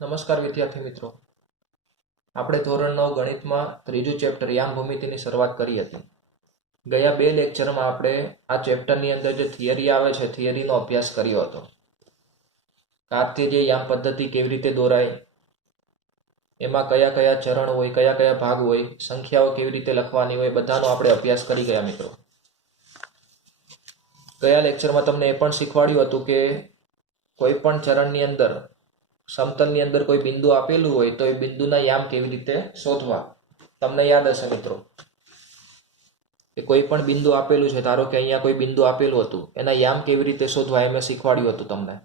નમસ્કાર વિદ્યાર્થી મિત્રો, આપણે ધોરણ 9 ગણિતમાં ત્રીજું ચેપ્ટર યામ ભૂમિતિની શરૂઆત કરી હતી. ગયા બે લેક્ચરમાં આપણે આ ચેપ્ટરની અંદર જે થિયરી આવે છે થિયરીનો અભ્યાસ કર્યો હતો. કાર્તેજ્ય યામ પદ્ધતિ કેવી રીતે દોરાય, એમાં કયા કયા ચરણ હોય, કયા કયા ભાગ હોય, સંખ્યાઓ કેવી રીતે લખવાની હોય, બધાનો આપણે અભ્યાસ કરી ગયા મિત્રો. ગયા લેક્ચરમાં તમને એ પણ શીખવાડ્યું હતું કે કોઈ પણ ચરણની અંદર સમતલની અંદર કોઈ બિંદુ આપેલું હોય તો એ બિંદુના યામ કેવી રીતે શોધવા. તમને યાદ હશે મિત્રો કે કોઈ પણ બિંદુ આપેલું છે, ધારો કે અહીંયા કોઈ બિંદુ આપેલું હતું, એના યામ કેવી રીતે શોધવા એ મેં શીખવાડ્યું હતું તમને.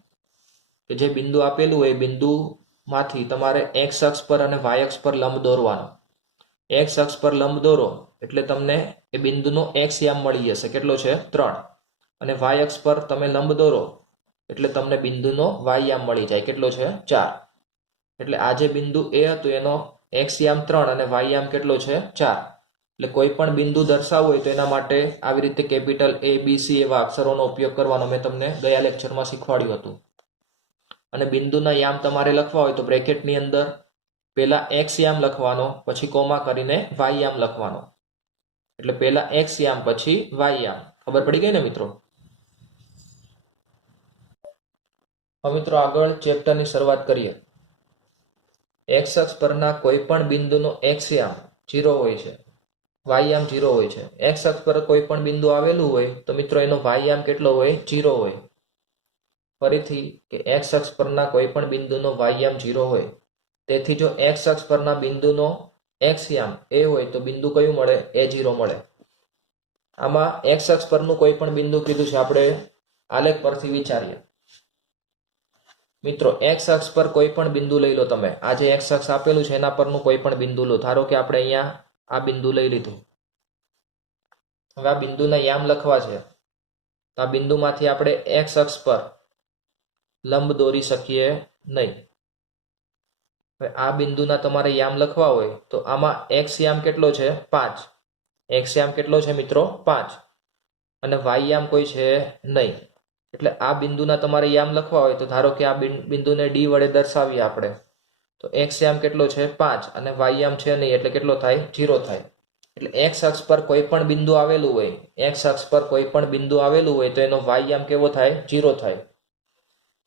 કે જે બિંદુ આપેલું હોય એ બિંદુમાંથી તમારે એક્સ અક્ષ પર અને વાય અક્ષ પર લંબ દોરવાનો. એક્સ અક્ષ પર લંબ દોરો એટલે તમને એ બિંદુનો એક્સ યામ મળી જશે, કેટલો છે 3. અને વાય અક્ષ પર તમે લંબ દોરો એટલે તમને બિંદુનો વાય યામ મળી જાય, કેટલો છે 4. એટલે આ જે બિંદુ એ હતું એનો એક્સ યામ 3 અને વાય યામ કેટલો છે 4. એટલે કોઈ પણ બિંદુ દર્શાવવું હોય તો એના માટે આવી રીતે કેપિટલ A B C એવા અક્ષરોનો ઉપયોગ કરવાનો મેં તમને ગયા લેક્ચરમાં શીખવાડ્યું હતું. અને બિંદુના યામ તમારે લખવા હોય તો બ્રેકેટની અંદર પહેલા એક્સ યામ લખવાનો, પછી કોમા કરીને વાય યામ લખવાનો. એટલે પહેલા એક્સ યામ પછી વાય યામ. ખબર પડી ગઈ ને મિત્રો? હવે મિત્રો આગળ ચેપ્ટરની શરૂઆત કરીએ. એક્સ અક્ષ પરના કોઈ પણ બિંદુનો એક્સ યામ 0 હોય છે, વાય યામ 0 હોય છે. એક્સ અક્ષ પર કોઈ પણ બિંદુ આવેલું હોય તો મિત્રો એનો વાય યામ કેટલો હોય? 0 હોય. ફરીથી કે એક્સ અક્ષ પરના કોઈ પણ બિંદુનો વાય યામ 0 હોય. તેથી જો એક્સ અક્ષ પરના બિંદુનો એક્સ યામ a હોય તો બિંદુ કયું મળે? A0 મળે. આમાં એક્સ અક્ષ પરનું કોઈ પણ બિંદુ કીધું છે, આપણે આલેખ પરથી વિચારીએ. મિત્રો એક્સ અક્ષ પર કોઈ પણ બિંદુ લઈ લો તમે. આ જે એક્સ અક્ષ આપેલું છે એના પરનું કોઈ પણ બિંદુ લો. ધારો કે આપણે અહીંયા આ બિંદુ લઈ લીધું. હવે આ બિંદુના યામ લખવા છે તો આ બિંદુમાંથી આપણે એક્સ અક્ષ પર લંબ દોરી શકીએ નહીં. હવે આ બિંદુના તમારે યામ લખવા હોય તો આમાં એક્સ યામ કેટલો છે? 5. એક્સ યામ કેટલો છે મિત્રો? 5. અને વાય યામ કોઈ છે નહીં. એટલે આ બિંદુના તમારે યામ લખવા હોય તો ધારો કે આ બિંદુને ડી વડે દર્શાવીએ આપણે, તો એક્સ યામ કેટલો છે? 5 અને વાય યામ છે નહીં એટલે કેટલો થાય? 0 થાય. એટલે એક્સ અક્ષ પર કોઈ પણ બિંદુ આવેલું હોય, એક્સ અક્ષ પર કોઈ પણ બિંદુ આવેલું હોય તો એનો વાય યામ કેવો થાય? 0 થાય.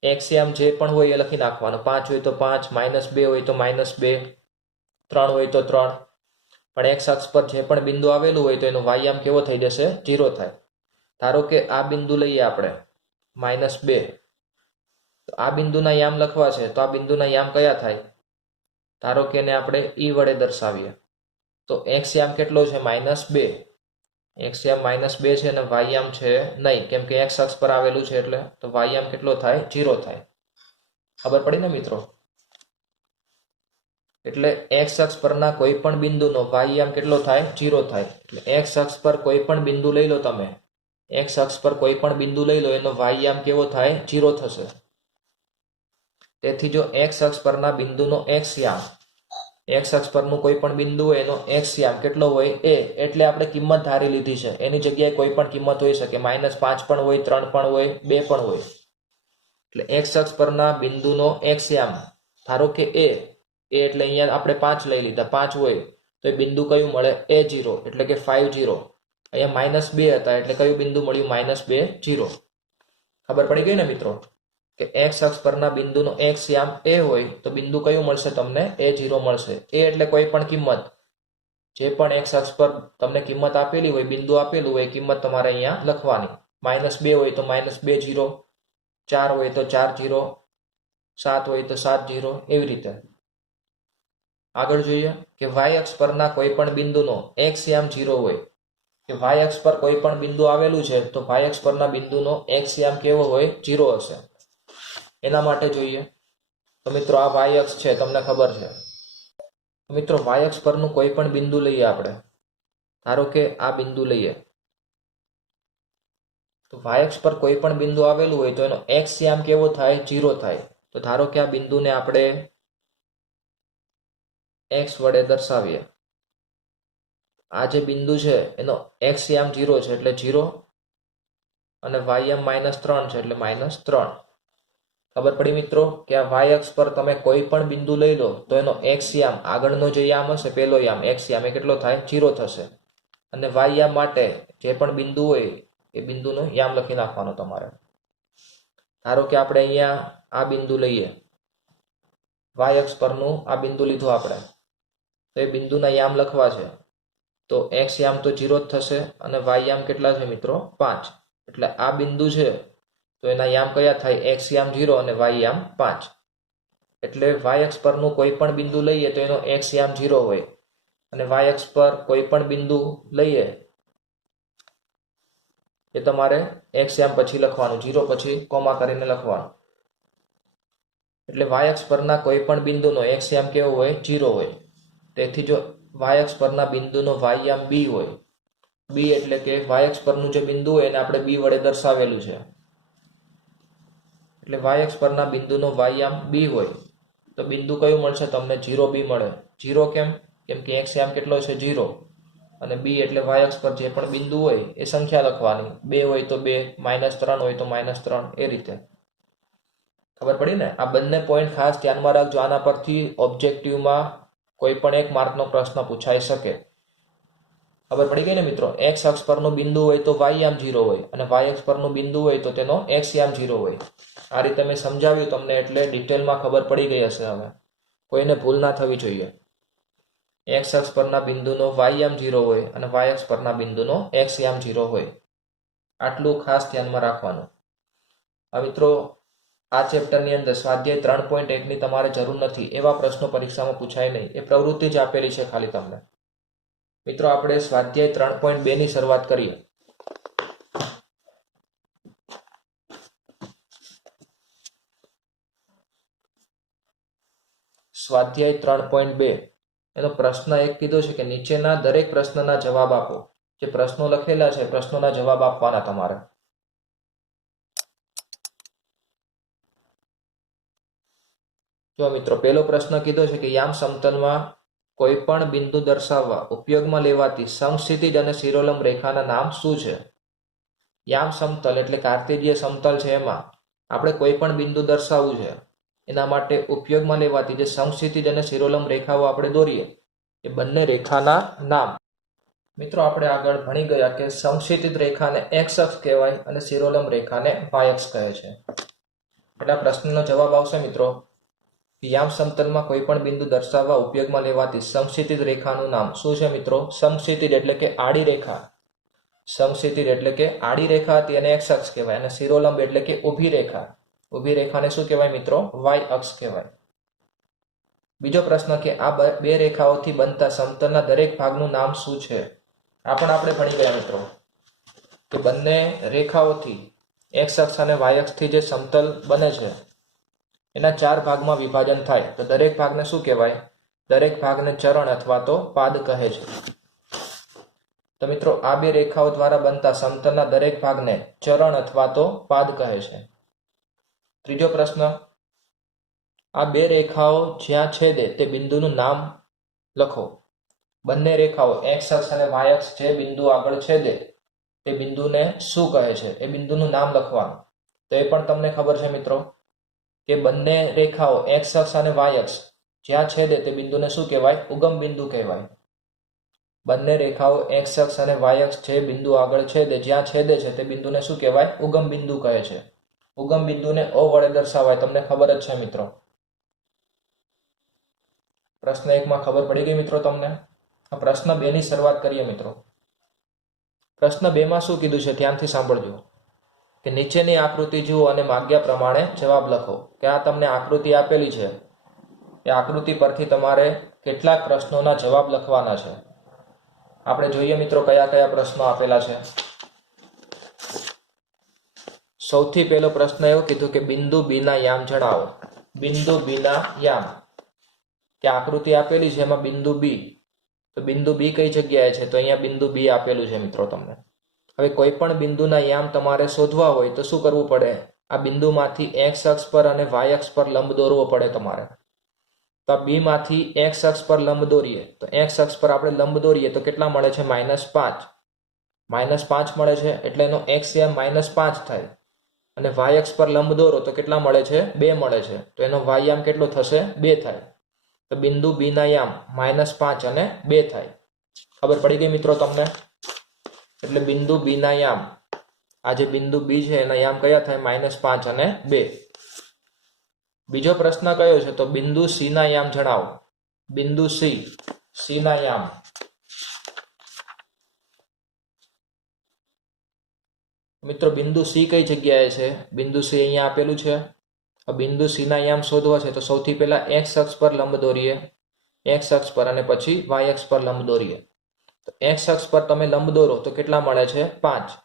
એક્સ યામ જે પણ હોય એ લખી નાખવાનો. 5 હોય તો 5, -2 હોય તો -2, 3 હોય તો 3. પણ એક્સ અક્ષ પર જે પણ બિંદુ આવેલું હોય તો એનો વાય યામ કેવો થઈ જશે? 0 થાય. ધારો કે આ બિંદુ લઈએ આપણે -2, તો આ બિંદુના યામ લખવા છે તો આ બિંદુના યામ કયા થાય? ધારો કે એને આપણે ઈ વડે દર્શાવીએ તો એક્સ યામ કેટલો છે? -2. એક્સ યામ -2 છે અને વાય યામ છે નહીં, કેમ કે એક્સ અક્ષ પર આવેલું છે એટલે. તો વાય યામ કેટલો થાય? 0 થાય. ખબર પડી ને મિત્રો? એટલે એક્સ અક્ષ પરના કોઈ પણ બિંદુનો વાય યામ કેટલો થાય? 0 થાય. એટલે એક્સ અક્ષ પર કોઈ પણ બિંદુ લઈ લો તમે, એક્સ અક્ષ પર કોઈ પણ બિંદુ લઈ લો એનો વાય યામ કેવો થાય? 0 થશે. તેથી જો એક્સ અક્ષ પરના બિંદુનો એક્સ યામ, એક્સ અક્ષ પરનું કોઈ પણ બિંદુ હોય એનો એક્સ યામ કેટલો હોય? a. એટલે આપણે કિંમત ધારી લીધી છે. એની જગ્યાએ કોઈ પણ કિંમત હોઈ શકે, -5 પણ હોય, 3 પણ હોય, 2 પણ હોય. એટલે એક્સ અક્ષ પરના બિંદુનો એક્સ યામ ધારો કે a એટલે અહીંયા આપણે 5 લઈ લીધા, 5 હોય તો એ બિંદુ કયું મળે? A0 એટલે કે 50. અહીંયા -2 હતા એટલે કયું બિંદુ મળ્યું? -2, 0. ખબર પડી ગઈ ને મિત્રો કે એક્સ અક્ષ પરના બિંદુનો એક્સ યામ a હોય તો બિંદુ કયું મળશે તમને? A0 મળશે. a એટલે કોઈ પણ કિંમત, જે પણ એક્સ અક્ષ પર તમને કિંમત આપેલી હોય, બિંદુ આપેલું હોય, કિંમત તમારે અહીંયા લખવાની. -2 હોય તો -2 0, 4 હોય તો 4 0, 7 હોય તો 7 0, એવી રીતે. આગળ જોઈએ કે વાય અક્ષ પરના કોઈ પણ બિંદુનો એક્સ યામ 0 હોય. કે વાય અક્ષ પર કોઈ પણ બિંદુ આવેલું છે તો વાય અક્ષ પરના બિંદુનો એક્સ યામ કેવો હોય? 0 હશે. એના માટે જોઈએ તો મિત્રો આ વાય અક્ષ છે, તમને ખબર છે. મિત્રો વાય અક્ષ પરનું કોઈ પણ બિંદુ લઈએ આપણે. ધારો કે આ બિંદુ લઈએ તો વાય અક્ષ પર કોઈ પણ બિંદુ આવેલું હોય તો એનો એક્સ યામ કેવો થાય? 0 થાય. તો ધારો કે આ બિંદુને આપણે એક્સ વડે દર્શાવીએ. આ જે બિંદુ છે એનો એક્સ યામ 0 છે એટલે 0 અને વાય યામ -3 છે એટલે -3. ખબર પડી મિત્રો કે આ વાય અક્ષ પર તમે કોઈ પણ બિંદુ લઈ લો તો એનો એક્સ યામ, આગળનો જે યામ હશે પહેલો યામ એક્સ યામ, એ કેટલો થાય? 0 થશે. અને વાય યામ માટે જે પણ બિંદુ હોય એ બિંદુનો યામ લખી નાખવાનો તમારે. ધારો કે આપણે અહીંયા આ બિંદુ લઈએ, વાય અક્ષ પરનું આ બિંદુ લીધું આપણે, તો એ બિંદુના યામ લખવા છે. તો એક્સ યામ તો 0 જ થશે અને વાય યામ કેટલા છે મિત્રો? 5. એટલે આ બિંદુ છે તો એના યામ કયા થાય? એક્સ યામ 0 અને વાય યામ 5. એટલે વાય અક્ષ પરનું કોઈ પણ બિંદુ લઈએ તો એનો એક્સ યામ 0 હોય અને વાય અક્ષ પર કોઈ પણ બિંદુ લઈએ એ તમારે એક્સ યામ પછી લખવાનું, 0 પછી કોમા કરીને લખવાનું. એટલે વાય અક્ષ પરના કોઈ પણ બિંદુનો એક્સ યામ કેવો હોય? 0 હોય. તેથી જો વાય અક્ષ પરના બિંદુનો વાય યામ બી હોય, બી એટલે કે વાય અક્ષ પરનું જે બિંદુ હોય એને આપણે બી વડે દર્શાવેલું છે. એટલે વાય અક્ષ પરના બિંદુનો વાય યામ બી હોય તો બિંદુ કયું મળશે તમને? 0 બી મળે. 0 કેમ? કેમ કે એક્સ યામ કેટલો છે? 0. અને બી એટલે વાય અક્ષ પર જે પણ બિંદુ હોય એ સંખ્યા લખવાની. 2 હોય તો 2, -3 હોય તો -3, એ રીતે. ખબર પડી ને? આ બંને પોઈન્ટ ખાસ ધ્યાનમાં રાખજો. આના પરથી ઓબ્જેક્ટિવમાં કોઈ પણ એક માર્કનો પ્રશ્ન પૂછાઈ શકે. ખબર પડી ગઈ ને મિત્રો? એક્સ અક્ષ પરનું બિંદુ હોય તો વાય યામ 0 હોય અને વાય અક્ષ પરનું બિંદુ હોય તો તેનો એક્સ યામ 0 હોય. આ રીતે મેં સમજાવ્યું તમને એટલે ડિટેલમાં ખબર પડી ગઈ હશે. હવે કોઈને ભૂલ ના થવી જોઈએ. એક્સ અક્ષ પરના બિંદુનો વાય યામ 0 હોય અને વાય અક્ષ પરના બિંદુનો એક્સ યામ 0 હોય. આટલું ખાસ ધ્યાનમાં રાખવાનું. આ મિત્રો આ ચેપ્ટરની અંદર સ્વાધ્યાય 3.1ની તમારે જરૂર નથી. એવા પ્રશ્નો પરીક્ષામાં પૂછાય નહીં. એ પ્રવૃત્તિ જ આપેલી છે ખાલી તમને. મિત્રો આપણે સ્વાધ્યાય 3.2ની શરૂઆત કરીએ. સ્વાધ્યાય 3.2 એનો પ્રશ્ન 1 કીધો છે કે નીચેના દરેક પ્રશ્નના જવાબ આપો. જે પ્રશ્નો લખેલા છે પ્રશ્નોના જવાબ આપવાના તમારે. જો મિત્રો પહેલો પ્રશ્ન કીધો છે કે યામ સમતલમાં કોઈ પણ બિંદુ દર્શાવવા ઉપયોગમાં લેવાતી સમક્ષિતિજ અને શિરોલંબ રેખાના નામ શું છે? યામ સમતલ એટલે કાર્તેજીય સમતલ છે, એમાં આપણે કોઈ પણ બિંદુ દર્શાવવું છે. એના માટે ઉપયોગમાં લેવાતી જે સમક્ષિતિજ અને શિરોલંબ રેખાઓ આપણે દોરીએ એ બંને રેખાના નામ. મિત્રો આપણે આગળ ભણી ગયા કે સમક્ષિતિજ રેખાને એક્સ અક્ષ કહેવાય અને શિરોલંબ રેખાને વાય અક્ષ કહે છે. એટલે આ પ્રશ્નનો જવાબ આવશે મિત્રો યામ સમતલમાં કોઈ પણ બિંદુ દર્શાવવા ઉપયોગમાં લેવાતી સમક્ષિતિજ રેખાનું નામ શું છે મિત્રો? સમક્ષિતિજ એટલે કે આડી રેખા. સમક્ષિતિજ એટલે કે આડી રેખા હતી અને એક્સ અક્ષ કહેવાય. અને શિરોલંબ એટલે કે ઊભી રેખા. ઊભી રેખાને શું કહેવાય મિત્રો? વાય અક્ષ કહેવાય. બીજો પ્રશ્ન કે આ બે રેખાઓથી બનતા સમતલના દરેક ભાગનું નામ શું છે? આ પણ આપણે ભણી ગયા મિત્રો કે બંને રેખાઓથી એક્સ અક્ષ અને વાય અક્ષથી જે સમતલ બને છે એના 4 ભાગમાં વિભાજન થાય તો દરેક ભાગને શું કહેવાય? દરેક ભાગને ચરણ અથવા તો પાદ કહે છે. તો મિત્રો આ બે રેખાઓ દ્વારા બનતા સમતલના દરેક ભાગને ચરણ અથવા તો પાદ કહે છે. ત્રીજો પ્રશ્ન આ બે રેખાઓ જ્યાં છેદે તે બિંદુનું નામ લખો. બંને રેખાઓ એક્સ અક્ષ અને વાય અક્ષ જે બિંદુ આગળ છેદે તે બિંદુને શું કહે છે? એ બિંદુનું નામ લખવાનું. તો એ પણ તમને ખબર છે મિત્રો કે બંને રેખાઓ એક્સ અક્ષ અને વાય અક્ષ જ્યાં છેદે તે બિંદુને શું કહેવાય? ઉગમ બિંદુ કહેવાય. બંને રેખાઓ એક્સ અક્ષ અને વાય અક્ષ જે બિંદુ આગળ છેદે જ્યાં છેદે છે તે બિંદુને શું કહેવાય? ઉગમ બિંદુ કહે છે. ઉગમ બિંદુને ઓ વડે દર્શાવાય. તમને ખબર જ છે મિત્રો. પ્રશ્ન 1માં ખબર પડી ગઈ મિત્રો તમને. પ્રશ્ન 2ની શરૂઆત કરીએ મિત્રો. પ્રશ્ન 2માં શું કીધું છે ધ્યાનથી સાંભળજો કે નીચેની આકૃતિ જુઓ અને માગ્યા પ્રમાણે જવાબ લખો. કે આ તમને આકૃતિ આપેલી છે એ આકૃતિ પરથી તમારે કેટલાક પ્રશ્નોના જવાબ લખવાના છે. આપણે જોઈએ મિત્રો કયા કયા પ્રશ્નો આપેલા છે. સૌથી પહેલો પ્રશ્ન એવો કીધું કે બિંદુ બી ના યામ જણાવો. બિંદુ બી ના યામ કે આકૃતિ આપેલી છે એમાં બિંદુ બી, તો બિંદુ બી કઈ જગ્યાએ છે? તો અહીંયા બિંદુ બી આપેલું છે મિત્રો તમને. હવે કોઈ પણ બિંદુના યામ તમારે શોધવા હોય તો શું કરવું પડે? આ બિંદુમાંથી એક્સ અક્ષ પર અને વાય અક્ષ પર લંબ દોરવો પડે તમારે. તો આ બી માંથી એક્સ અક્ષ પર લંબ દોરીએ તો એક્સ અક્ષ પર આપણે લંબ દોરીએ તો કેટલા મળે છે? -5. -5 મળે છે એટલે એનો એક્સ યામ -5 થાય. અને વાય અક્ષ પર લંબ દોરો તો કેટલા મળે છે? 2 મળે છે. તો એનો વાય યામ કેટલો થશે? 2 થાય. તો બિંદુ બી ના યામ -5 અને 2 થાય. ખબર પડી ગઈ મિત્રો તમને? એટલે બિંદુ બી ના યામ, આ જે બિંદુ બી છે એના યામ કયા થાય? -5 અને 2. બીજો પ્રશ્ન કયો છે? તો બિંદુ સી ના યામ જણાવો. બિંદુ સી ના યામ. મિત્રો બિંદુ સી કઈ જગ્યાએ છે? બિંદુ સી અહીંયા આપેલું છે. બિંદુ સી ના યામ શોધવા છે તો સૌથી પહેલા એક્સ અક્ષ પર લંબ દોરીએ. એક્સ અક્ષ પર, અને પછી વાય અક્ષ પર લંબ દોરીએ. તો એક્સ અક્ષ પર તમે લંબ દોરો તો કેટલા મળે છે? 5.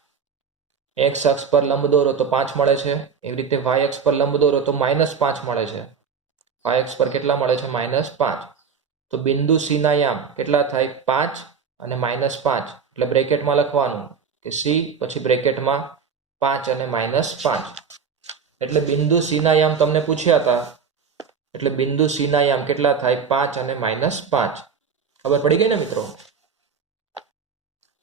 એક્સ અક્ષ પર લંબ દોરો તો 5 મળે છે. એવી રીતે વાય અક્ષ પર લંબ દોરો તો -5 મળે છે. વાય અક્ષ પર કેટલા મળે છે? -5. તો બિંદુ સી ના યામ કેટલા થાય? 5 અને -5. એટલે બ્રેકેટમાં લખવાનું કે સી, પછી બ્રેકેટમાં 5 અને -5. એટલે બિંદુ સી ના યામ તમને પૂછ્યા હતા, એટલે બિંદુ સી ના યામ કેટલા થાય? 5 અને -5. ખબર પડી ગઈ ને મિત્રો?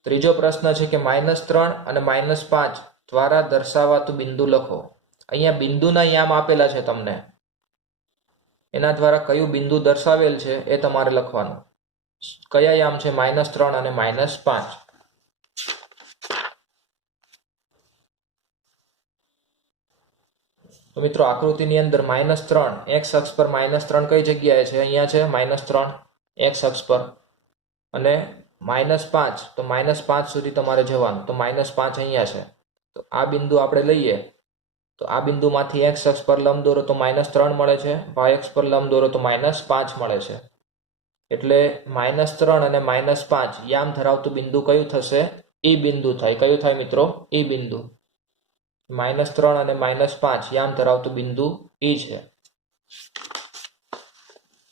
ત્રીજો પ્રશ્ન છે કે -3 અને -5 દ્વારા દર્શાવાતું બિંદુ લખો. અહીંયા બિંદુના યામ આપેલા છે તમને, એના દ્વારા કયું બિંદુ દર્શાવેલ છે એ તમારે લખવાનું. કયા યામ છે? -3 અને -5. તો મિત્રો આકૃતિની અંદર -3, એક્સ અક્ષ પર -3 કઈ જગ્યાએ છે? અહીંયા છે -3 એક્સ અક્ષ પર. અને -5, તો -5 સુધી તમારે જવાનું. તો -5 અહીંયા છે. તો આ બિંદુ આપણે લઈએ તો આ બિંદુમાંથી એક્સ અક્ષ પર લંબ દોરો તો -3 મળે છે. વાય અક્ષ પર લંબ દોરો તો -5 મળે છે. એટલે -3 અને -5 યામ ધરાવતું બિંદુ કયું થશે? ઈ બિંદુ થાય. કયું થાય મિત્રો? ઈ બિંદુ. -3 અને -5 યામ ધરાવતું બિંદુ ઈ છે.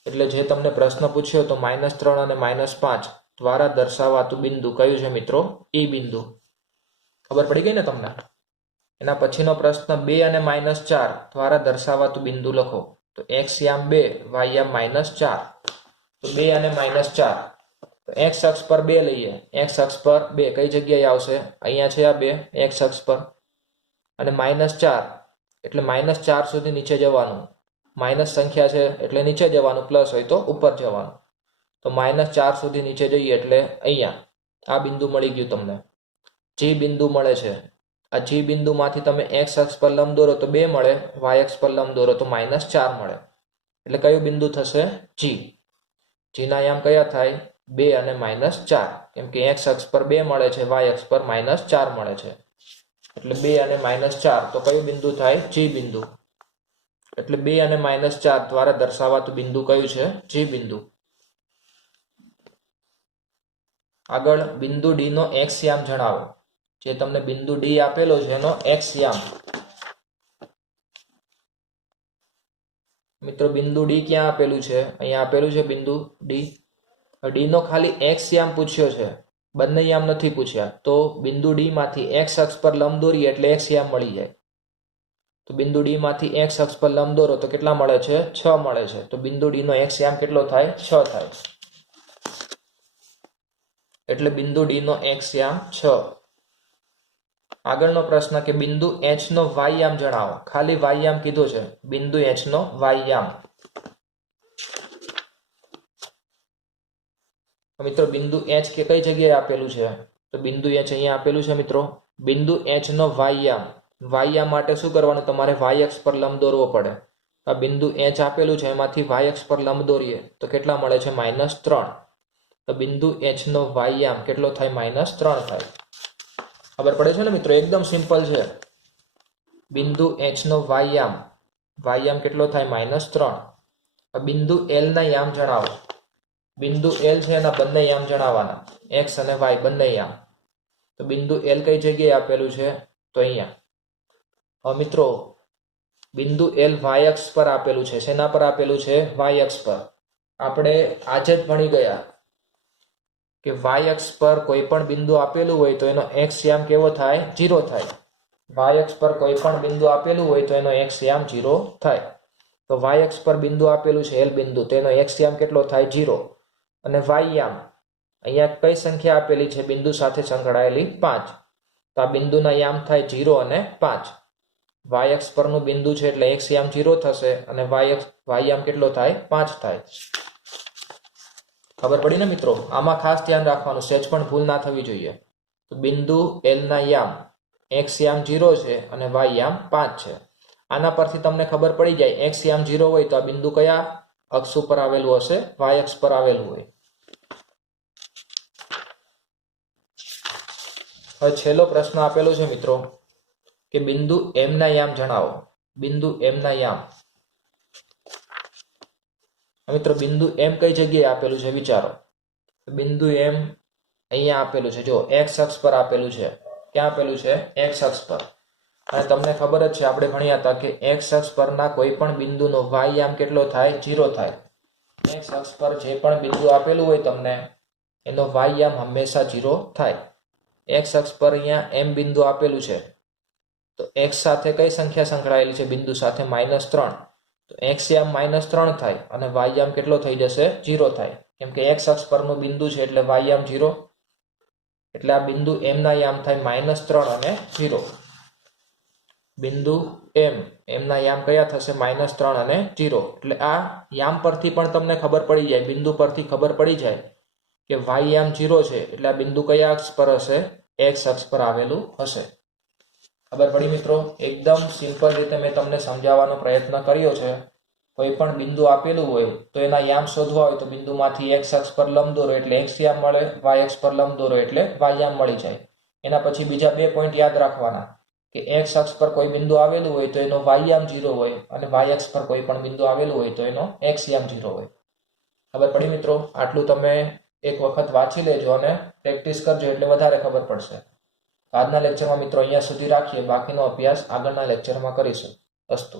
એટલે જે તમને પ્રશ્ન પૂછ્યો તો -3 અને -5 દ્વારા દર્શાવાતું બિંદુ કયું છે મિત્રો? ઈ બિંદુ. ખબર પડી ગઈ ને તમને? એના પછીનો પ્રશ્ન 2 અને -4 દ્વારા દર્શાવાતું બિંદુ લખો. તો એક્સ યામ 2, વાય યામ -4. તો 2 અને -4. તો એક્સ અક્ષ પર 2 લઈએ. એક્સ અક્ષ પર 2 કઈ જગ્યાએ આવશે? અહીંયા છે આ 2 એક્સ અક્ષ પર. અને -4 એટલે -4 સુધી નીચે જવાનું. માઇનસ સંખ્યા છે એટલે નીચે જવાનું, પ્લસ હોય તો ઉપર જવાનું. તો -4 સુધી નીચે જઈએ એટલે અહીંયા આ બિંદુ મળી ગયું તમને. જી બિંદુ મળે છે. આ જી બિંદુમાંથી તમે એક્સ અક્ષ પર લંબ દોરો તો 2 મળે, વાય અક્ષ પર લંબ દોરો તો -4 મળે. એટલે કયું બિંદુ થશે? જી. જીના યામ કયા થાય? 2 અને -4. કેમ કે એક્સ અક્ષ પર 2 મળે છે, વાય અક્ષ પર -4 મળે છે. એટલે 2 અને -4 તો કયું બિંદુ થાય? જી બિંદુ. એટલે 2 અને -4 દ્વારા દર્શાવાતું બિંદુ કયું છે? જી બિંદુ. આગળ બિંદુ ડી નો એક્સ યામ જણાવો. જે તમને બિંદુ ડી આપેલો છે એનો એક્સ યામ. મિત્રો બિંદુ ડી ક્યાં આપેલું છે? અહીંયા આપેલું છે બિંદુ ડી. ડી નો ખાલી એક્સ યામ પૂછ્યો છે, બંને યામ નથી પૂછ્યા. તો બિંદુ ડી માંથી એક્સ અક્ષ પર લંબ દોરીએ એટલે એક્સ યામ મળી જાય. તો બિંદુ ડી માંથી એક્સ અક્ષ પર લંબ દોરો તો કેટલા મળે છે? 6 મળે છે. તો બિંદુ ડી નો એક્સ યામ કેટલો થાય? 6 થાય. એટલે બિંદુ ડી નો એક્સ યામ 6. આગળનો પ્રશ્ન કે બિંદુ એચ નો વાય યામ જણાવો. ખાલી વાય યામ કીધો છે. બિંદુ એચ નો વાય યામ. મિત્રો બિંદુ એચ કે કઈ જગ્યાએ આપેલું છે? તો બિંદુ એચ અહીંયા આપેલું છે મિત્રો. બિંદુ એચ નો વાય યામ. વાય યામ માટે શું કરવાનું? તમારે વાય અક્ષ પર લંબ દોરવો પડે. આ બિંદુ એચ આપેલું છે, એમાંથી વાય અક્ષ પર લંબ દોરીએ તો કેટલા મળે છે? -3. તો બિંદુ એચ નો વાય યામ કેટલો થાય? -3 થાય. ખબર પડે છે ને મિત્રો? એકદમ સિમ્પલ છે. બિંદુ એચ નો વાય યામ કેટલો થાય? -3. બિંદુ એલ ના યામ જણાવો. બિંદુ એલ છે એના બંને યામ જણાવવાના, એક્સ અને વાય બંને યામ. તો બિંદુ એલ કઈ જગ્યાએ આપેલું છે? તો અહીંયા. હવે મિત્રો બિંદુ એલ વાય અક્ષ પર આપેલું છે. શેના પર આપેલું છે? વાય અક્ષ પર. આપણે આજે જ ભણી ગયા કે વાય અક્ષ પર કોઈ પણ બિંદુ આપેલું હોય તો એનો એક્સ યામ કેવો થાય? 0 થાય. વાય અક્ષ પર કોઈ પણ બિંદુ આપેલું હોય તો એનો એક્સ યામ 0 થાય. તો વાય અક્ષ પર બિંદુ આપેલું છે એલ બિંદુ, તો એનો એક્સ યામ કેટલો થાય? 0. અને વાય યામ અહીંયા કઈ સંખ્યા આપેલી છે બિંદુ સાથે સંકળાયેલી? 5. તો આ બિંદુના યામ થાય 0 અને 5. વાય અક્ષ પરનું બિંદુ છે એટલે x યામ 0 થશે અને વાય યામ કેટલો થાય 5 થાય. ખબર પડી ને મિત્રો? આમાં ખાસ ધ્યાન રાખવાનું, સહેજ પણ ભૂલ ના થવી જોઈએ. તો બિંદુ L ના યામ x યામ 0 છે અને y યામ 5 છે. આના પરથી તમને ખબર પડી જાય x યામ 0 હોય તો આ બિંદુ કયા અક્ષ ઉપર આવેલું હશે? y અક્ષ પર આવેલું હોય. હવે છેલ્લો પ્રશ્ન આપેલો છે મિત્રો કે બિંદુ M ના યામ જણાવો. બિંદુ M ના યામ. મિત્રો બિંદુ M કઈ જગ્યાએ આપેલું છે વિચારો. બિંદુ M અહીંયા આપેલું છે, જો x અક્ષ પર આપેલું છે. ક્યાં આપેલું છે? x અક્ષ પર. અને તમને ખબર જ છે, આપણે ભણ્યા હતા કે x અક્ષ પરના કોઈ પણ બિંદુનો y યામ કેટલો થાય? 0 થાય. x અક્ષ પર જે પણ બિંદુ આપેલું હોય તમને એનો y યામ હંમેશા 0 થાય. x અક્ષ પર અહીંયા M બિંદુ આપેલું છે તો x સાથે કઈ સંખ્યા સંકળાયેલી છે? બિંદુ સાથે -3. તો x યામ -3 થાય અને y યામ કેટલો થઈ જશે? 0 થાય. કેમ કે x અક્ષ પરનું બિંદુ છે એટલે y યામ 0. એટલે આ બિંદુ M ના યામ થાય -3 અને 0. બિંદુ M ના યામ કયા થશે? -3 અને 0. એટલે આ યામ પરથી પણ તમને ખબર પડી જાય, બિંદુ પરથી ખબર પડી જાય કે y યામ 0 છે એટલે આ બિંદુ કયા અક્ષ પર હશે? x અક્ષ પર આવેલું હશે. ખબર પડી મિત્રો? એકદમ સિમ્પલ રીતે મેં તમને સમજાવવાનો પ્રયત્ન કર્યો છે. કોઈ પણ બિંદુ આપેલું હોય તો એના યામ શોધવા હોય તો બિંદુમાંથી x અક્ષ પર લંબ દોરો એટલે x યામ મળે, y અક્ષ પર લંબ દોરો એટલે y યામ મળી જાય. એના પછી બીજા 2 પોઈન્ટ યાદ રાખવાના કે x અક્ષ પર કોઈ બિંદુ આવેલું હોય તો એનો y યામ 0 હોય અને y અક્ષ પર કોઈ પણ બિંદુ આવેલું હોય તો એનો x યામ 0 હોય. ખબર પડી મિત્રો? આટલું તમે એક વખત વાંચી લેજો અને પ્રેક્ટિસ કરજો એટલે વધારે ખબર પડશે. આજના લેક્ચરમાં મિત્રો અહીંયા સુધી રાખીએ, બાકીનો અભ્યાસ આગળના લેક્ચરમાં કરીશું. અસ્તુ.